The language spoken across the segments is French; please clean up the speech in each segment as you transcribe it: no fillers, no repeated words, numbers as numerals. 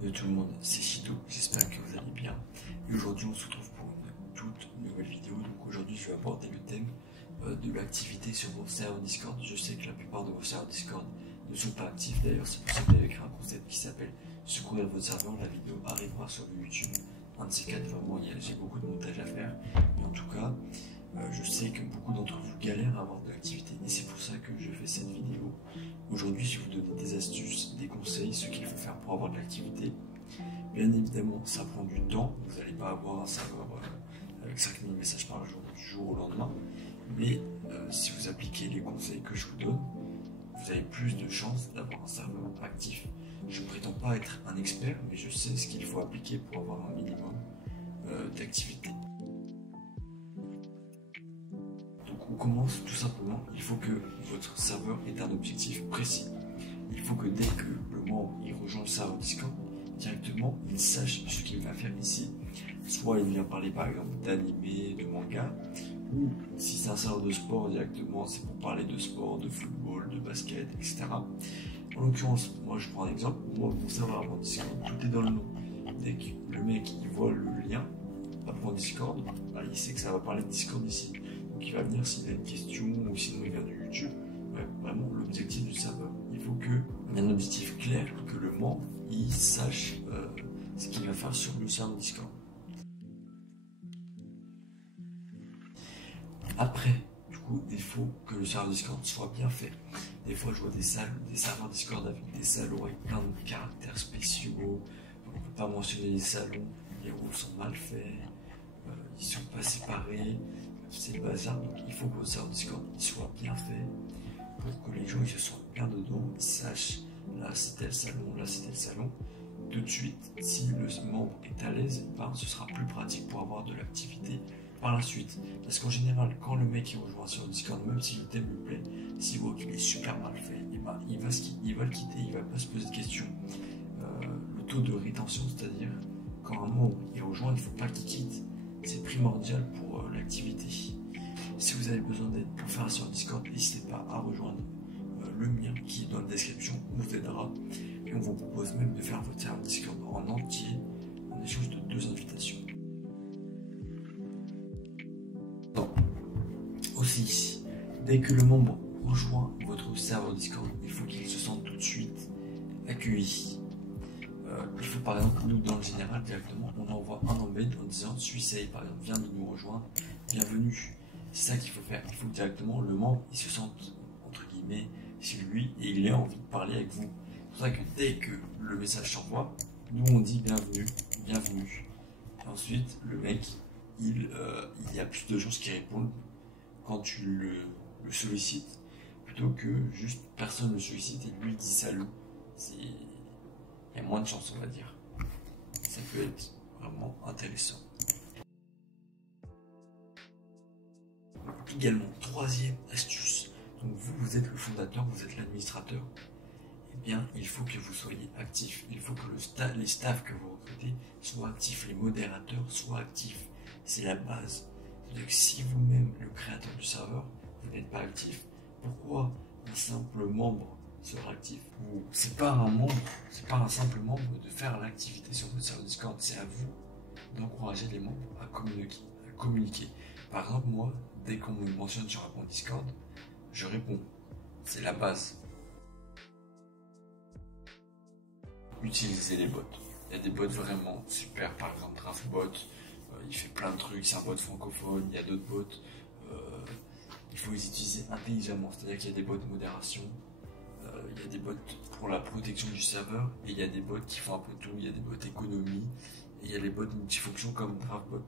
Tout le monde, c'est Shido, j'espère que vous allez bien. Et aujourd'hui on se retrouve pour une toute nouvelle vidéo. Donc aujourd'hui je vais aborder le thème de l'activité sur vos serveurs Discord. Je sais que la plupart de vos serveurs Discord ne sont pas actifs. D'ailleurs c'est pour ça que j'avais créé un concept qui s'appelle secourir votre serveur. La vidéo arrivera sur le YouTube. Un de ces quatre, vraiment j'ai beaucoup de montage à faire. Mais en tout cas, je sais que beaucoup d'entre vous galèrent à avoir de l'activité et c'est pour ça que je fais cette vidéo. Aujourd'hui, je vais vous donner des astuces, des conseils, ce qu'il faut faire pour avoir de l'activité. Bien évidemment, ça prend du temps. Vous n'allez pas avoir un serveur avec 5000 messages par jour du jour au lendemain. Mais si vous appliquez les conseils que je vous donne, vous avez plus de chances d'avoir un serveur actif. Je ne prétends pas être un expert, mais je sais ce qu'il faut appliquer pour avoir un minimum d'activité. On commence tout simplement, il faut que votre serveur ait un objectif précis. Il faut que dès que le membre il rejoint le serveur Discord, directement il sache ce qu'il va faire ici. Soit il vient parler par exemple d'animé, de manga, ou si c'est un serveur de sport directement, c'est pour parler de sport, de football, de basket, etc. En l'occurrence, moi je prends un exemple, moi mon serveur avant Discord, tout est dans le nom. Dès que le mec il voit le lien, après Discord, bah, il sait que ça va parler de Discord ici. Donc il va venir s'il a une question ou sinon il vient de YouTube. Ouais, vraiment l'objectif du serveur. Il faut qu'il y ait un objectif clair, que le membre il sache ce qu'il va faire sur le serveur Discord. Après, du coup, il faut que le serveur Discord soit bien fait. Des fois, je vois des serveurs Discord avec des salons avec plein de caractères spéciaux. On ne peut pas mentionner les salons, les rôles sont mal faits, ils sont pas séparés. C'est le bazar, donc il faut que le serveur Discord soit bien fait pour que les gens ils se sentent bien dedans, ils sachent là c'était le salon, là c'était le salon. Tout de suite, si le membre est à l'aise, ben, ce sera plus pratique pour avoir de l'activité par la suite. Parce qu'en général, quand le mec il rejoint sur Discord, même si le thème lui plaît, s'il voit qu'il est super mal fait, et ben, il va le quitter, il va pas se poser de questions. Le taux de rétention, c'est-à-dire quand un membre il rejoint, il ne faut pas qu'il quitte. C'est primordial pour l'activité. Si vous avez besoin d'aide pour faire sur Discord, n'hésitez pas à rejoindre le mien qui est dans la description, on vous aidera. Et on vous propose même de faire votre serveur Discord en entier en échange de 2 invitations. Donc, aussi, dès que le membre rejoint votre serveur Discord, il faut qu'il se sente tout de suite accueilli. Il faut par exemple, nous dans le général directement, on envoie un embed en disant Suicide par exemple, viens de nous rejoindre, bienvenue. C'est ça qu'il faut faire. Il faut que directement le membre il se sente entre guillemets chez lui et il ait envie de parler avec vous. C'est pour ça que dès que le message s'envoie, nous on dit bienvenue, bienvenue. Et ensuite le mec il y a plus de chances qui répondent quand tu le sollicites plutôt que juste personne le sollicite et lui dit salut. Il y a moins de chance, on va dire. Ça peut être vraiment intéressant. Également, troisième astuce. Donc vous êtes le fondateur, vous êtes l'administrateur. Eh bien, il faut que vous soyez actif. Il faut que les staffs que vous recrutez soient actifs, les modérateurs soient actifs. C'est la base. C'est-à-dire que si vous-même, le créateur du serveur, vous n'êtes pas actif, pourquoi un simple membre sera actif? C'est pas un simple membre de faire l'activité sur votre serveur Discord, c'est à vous d'encourager les membres à communiquer. Par exemple, moi, dès qu'on me mentionne sur un compte Discord, je réponds. C'est la base. Utilisez les bots. Il y a des bots vraiment super, par exemple Draftbot, il fait plein de trucs, c'est un bot francophone, il y a d'autres bots. Il faut les utiliser intelligemment, c'est-à-dire qu'il y a des bots de modération, il y a des bots pour la protection du serveur et il y a des bots qui font un peu tout, il y a des bots économie et il y a des bots multifonctions comme Draftbot.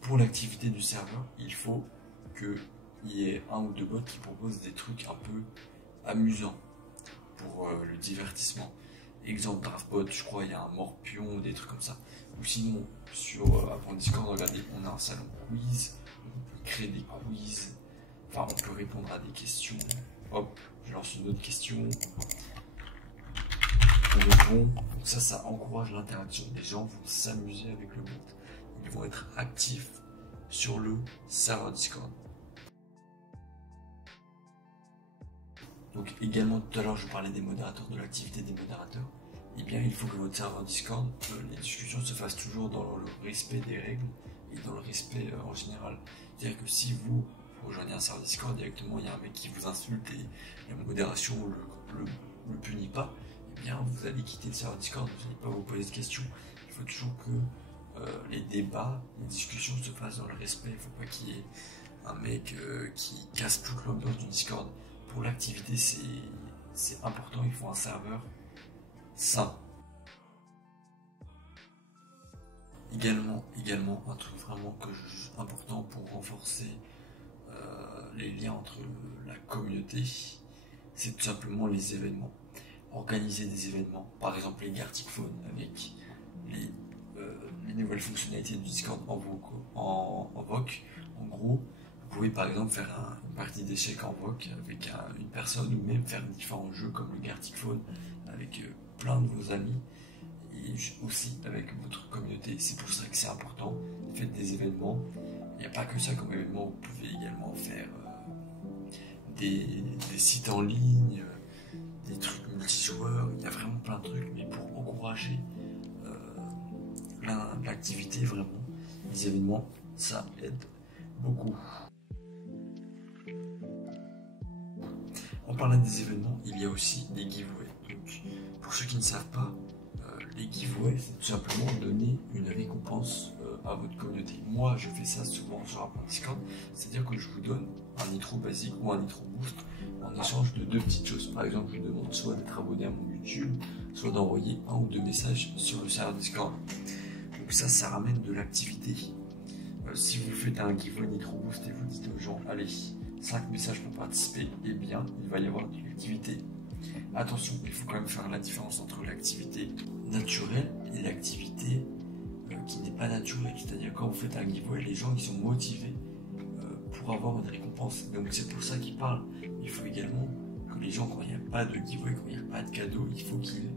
Pour l'activité du serveur, il faut qu'il y ait un ou deux bots qui proposent des trucs un peu amusants pour le divertissement. Exemple Draftbot, je crois il y a un morpion ou des trucs comme ça. Ou sinon sur Discord, regardez, on a un salon quiz, on peut créer des quiz, enfin on peut répondre à des questions. Hop, je lance une autre question. On répond. Donc ça encourage l'interaction. Les gens vont s'amuser avec le bot. Ils vont être actifs sur le serveur Discord. Donc également tout à l'heure je vous parlais des modérateurs, de l'activité des modérateurs. eh bien il faut que votre serveur Discord, les discussions se fassent toujours dans le respect des règles et dans le respect en général. C'est-à-dire que si vous rejoignez un serveur Discord, directement il y a un mec qui vous insulte et la modération le punit pas, eh bien vous allez quitter le serveur Discord, vous n'allez pas vous poser de questions. Il faut toujours que les débats, les discussions se fassent dans le respect. Il ne faut pas qu'il y ait un mec qui casse toute l'ambiance du Discord. Pour l'activité, c'est important, il faut un serveur sain. Également, un truc vraiment que je juge important pour renforcer les liens entre la communauté, c'est tout simplement les événements. Organiser des événements, par exemple les Gartic Phone avec les nouvelles fonctionnalités du Discord en voc. En gros, vous pouvez par exemple faire une partie d'échecs en voc avec une personne ou même faire différents jeux comme le Gartic Phone avec plein de vos amis et aussi avec votre communauté. C'est pour ça que c'est important. Faites des événements. Il n'y a pas que ça comme événement. Vous pouvez également faire des sites en ligne, des trucs multijoueurs. Il y a vraiment plein de trucs, mais pour encourager l'activité, vraiment, les événements, ça aide beaucoup. En parlant des événements, il y a aussi les giveaways. Donc, pour ceux qui ne savent pas, les giveaways, c'est tout simplement donner une récompense à votre communauté. Moi, je fais ça souvent sur un Discord, c'est-à-dire que je vous donne un nitro basique ou un nitro boost en échange de deux petites choses. Par exemple, je vous demande soit d'être abonné à mon YouTube, soit d'envoyer un ou deux messages sur le serveur Discord. Donc ça ramène de l'activité. Si vous faites un giveaway nitro boost et vous dites aux gens, allez, 5 messages pour participer, eh bien, il va y avoir de l'activité. Attention, il faut quand même faire la différence entre l'activité naturelle et l'activité qui n'est pas naturelle. C'est-à-dire quand vous faites un giveaway, les gens ils sont motivés pour avoir une récompense. Donc c'est pour ça qu'ils parlent. Il faut également que les gens, quand il n'y a pas de giveaway, quand il n'y a pas de cadeau, il faut qu'ils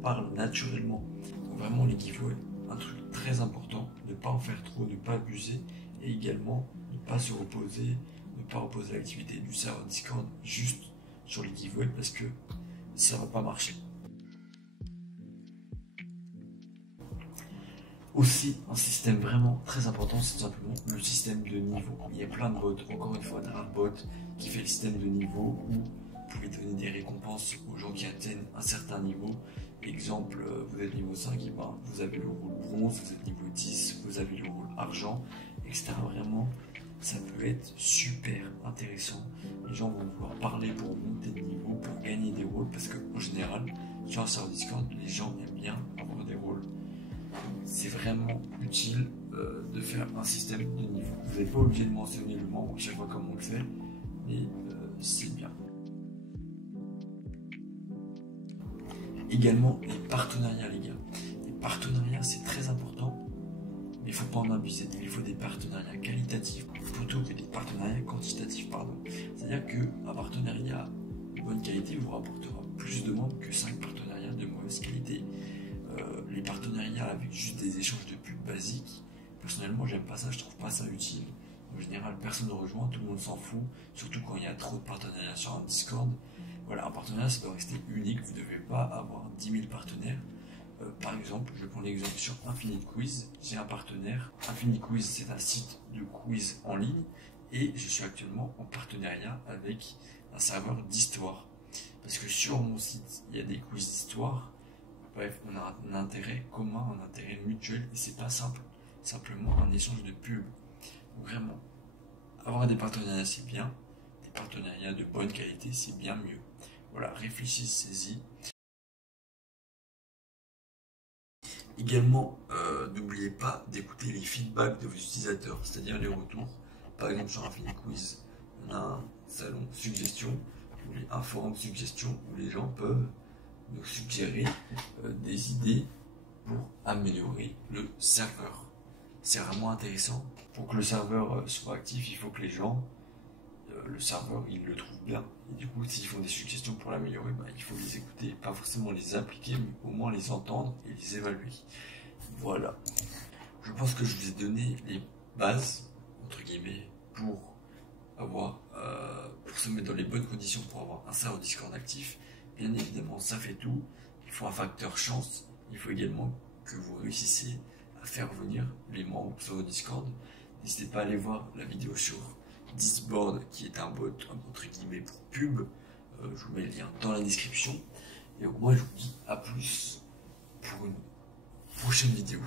parlent naturellement. Donc vraiment les giveaways, un truc très important, ne pas en faire trop, ne pas abuser, et également ne pas se reposer, ne pas reposer l'activité du serveur Discord juste sur les giveaways parce que ça va pas marcher. Aussi, un système vraiment très important, c'est tout simplement le système de niveau. Il y a plein de bots, encore une fois, Drarbot qui fait le système de niveau où vous pouvez donner des récompenses aux gens qui atteignent un certain niveau. Exemple, vous êtes niveau 5, et ben, vous avez le rôle bronze, vous êtes niveau 10, vous avez le rôle argent, etc. Vraiment, ça peut être super intéressant. Les gens vont vouloir parler pour monter de niveau, pour gagner des rôles, parce qu'en général, sur un serveur Discord, les gens aiment bien avoir des rôles. C'est vraiment utile de faire un système de niveau. Vous n'êtes pas obligé de mentionner le membre chaque fois comme on le fait, mais c'est bien. Également les partenariats, les gars. Les partenariats, c'est très important, mais il ne faut pas en abuser. Il faut des partenariats qualitatifs plutôt que des partenariats quantitatifs, pardon. C'est-à-dire qu'un partenariat de bonne qualité vous rapportera plus de membres que 5 partenariats de mauvaise qualité. Les partenariats avec juste des échanges de pubs basiques, personnellement j'aime pas ça, je trouve pas ça utile. En général personne ne rejoint, tout le monde s'en fout, surtout quand il y a trop de partenariats sur un Discord. Voilà, un partenariat ça doit rester unique, vous ne devez pas avoir 10 000 partenaires. Par exemple, je prends l'exemple sur Infinite Quiz, j'ai un partenaire. Infinite Quiz c'est un site de quiz en ligne et je suis actuellement en partenariat avec un serveur d'histoire. Parce que sur mon site il y a des quiz d'histoire. Bref, on a un intérêt commun, un intérêt mutuel, et c'est pas simple, simplement un échange de pubs. Donc vraiment, avoir des partenariats c'est bien, des partenariats de bonne qualité c'est bien mieux. Voilà, réfléchissez-y. Également, n'oubliez pas d'écouter les feedbacks de vos utilisateurs, c'est-à-dire les retours. Par exemple, sur Infinite Quiz, on a un salon suggestion, un forum suggestion où les gens peuvent nous suggérer des idées pour améliorer le serveur. C'est vraiment intéressant. Pour que le serveur soit actif, il faut que les gens, le serveur, ils le trouvent bien. Et du coup, s'ils font des suggestions pour l'améliorer, il faut les écouter, pas forcément les appliquer, mais au moins les entendre et les évaluer. Voilà. Je pense que je vous ai donné les bases, entre guillemets, pour se mettre dans les bonnes conditions pour avoir un serveur Discord actif. Bien évidemment, ça fait tout. Il faut un facteur chance. Il faut également que vous réussissiez à faire venir les membres sur votre Discord. N'hésitez pas à aller voir la vidéo sur Discord, qui est un bot entre guillemets pour pub. Je vous mets le lien dans la description. Et moi, je vous dis à plus pour une prochaine vidéo.